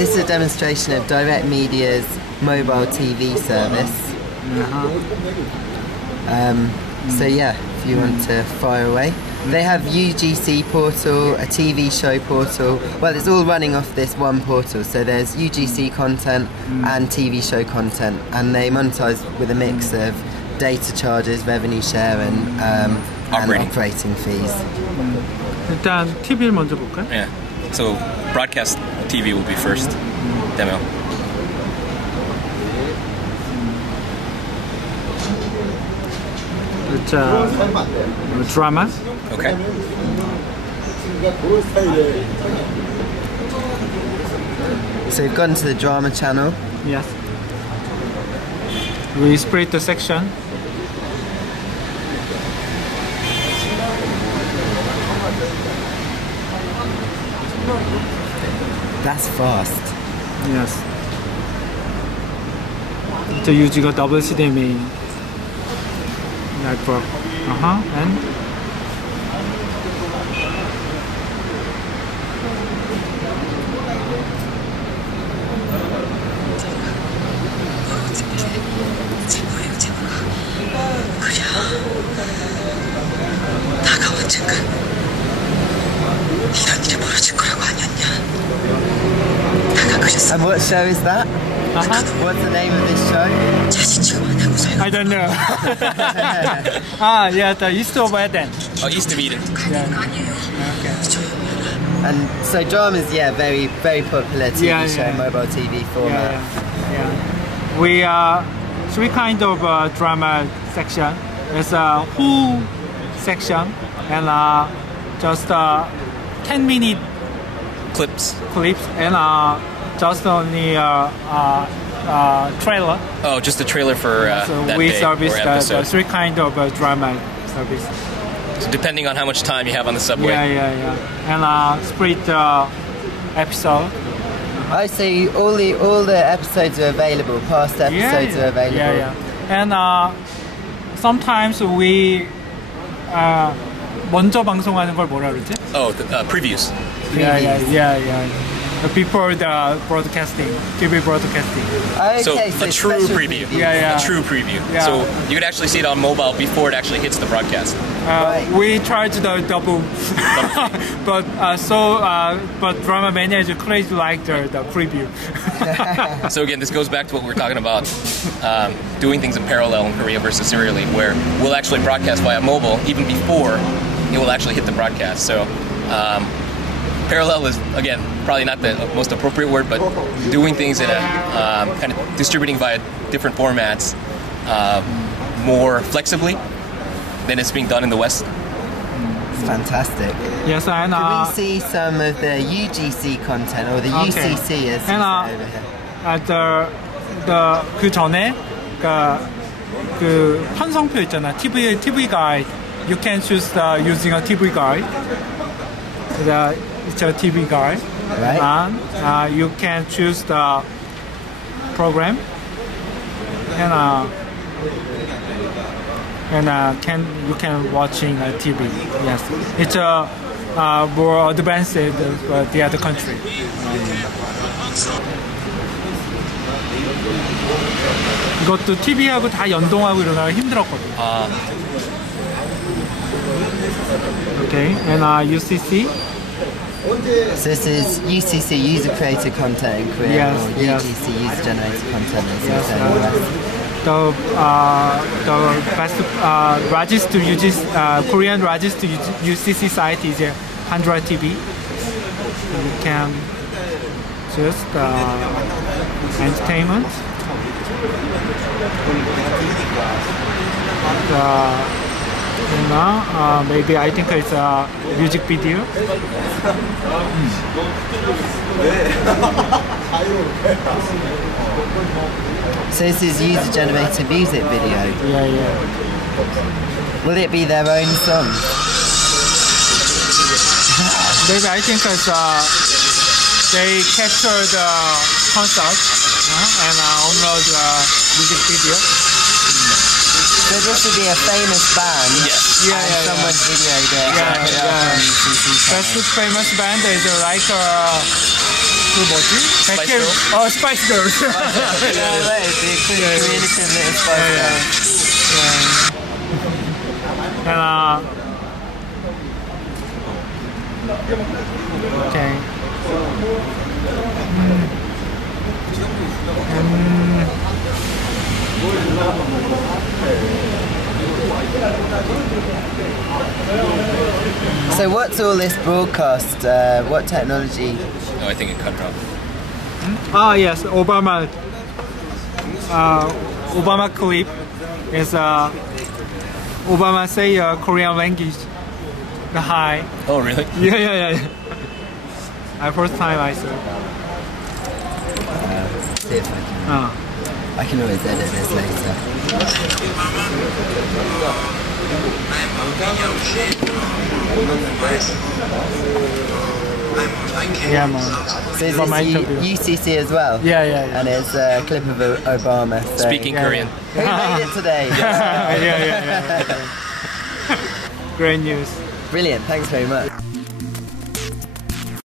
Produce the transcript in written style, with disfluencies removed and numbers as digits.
this is a demonstration of DirectMedia's mobile TV service. So yeah, if you want to fire away. They have UGC portal, a TV show portal. Well, it's all running off this one portal. So there's UGC content and TV show content, and they monetize with a mix of data charges, revenue share, and operating fees. 일단 TV를 먼저 볼까요? Yeah. So broadcast TV will be first demo. It's drama. Okay. So we've gone to the drama channel. Yes. We split the section. That's fast. Yes. 저 유지가 WCDMA network. And And what show is that? What's the name of this show? I don't know. Yeah, the East of Eden. Oh, East of Eden. Yeah. Okay. And so drama's very popular TV show, mobile TV format. Yeah. We are three kind of drama section. There's a whole section and just 10-minute Clips and just only trailer. Oh, just a trailer for so that we day service or episode. the three kind of drama service. So depending on how much time you have on the subway. Yeah. And split episode. I see all the episodes are available. Past episodes are available. Yeah. And sometimes we 먼저 방송하는 걸 뭐라 그러지? Oh, the previews. Yeah. Before the broadcasting, TV broadcasting. Okay, So a true preview. Yeah. A true preview. Yeah. So you could actually see it on mobile before it actually hits the broadcast. We tried the double, but Drama Mania is crazy like the preview. So again, this goes back to what we were talking about, doing things in parallel in Korea versus serially, where we'll actually broadcast via mobile even before it will actually hit the broadcast. So parallel is, again, probably not the most appropriate word, but doing things in a kind of distributing via different formats more flexibly than it's being done in the West. It's fantastic. Yes, and can we see some of the UGC content or the UCC as and over here? 그 전에 그 편성표 있잖아. TV guide. You can choose using a TV guide. It's a TV guide. Right. And you can choose the program and you can watching TV. Yes, it's more advanced than the other country. 이것도 TV하고 다 연동하고 이러느라 힘들었거든. Okay, and UCC. So this is UCC, user created content in Korea, or UGC, user generated content in the best registered Korean registered UCC site is 100 TV. You can just entertainment. Maybe I think it's a music video. So this is user-generated music video. Yeah. Will it be their own song? Maybe I think it's they capture the concert and upload the music video. So this would be a famous band. Yes. Someone's videoed it. Best famous band is like Spice Girls? Oh, Spice Girls. No way, the community little Spice Girls. And okay. So what's all this broadcast? What technology? No, I think it cut it off. Yes, Obama. Obama clip is Obama say Korean language. The hi. Oh, really? Yeah. First time I saw. See if I can always edit this later. Yeah, man. So is For my this interview. UCC as well? Yeah. And it's a clip of Obama saying, Speaking Korean. "Who made it today?" Yeah. Great news. Brilliant, thanks very much.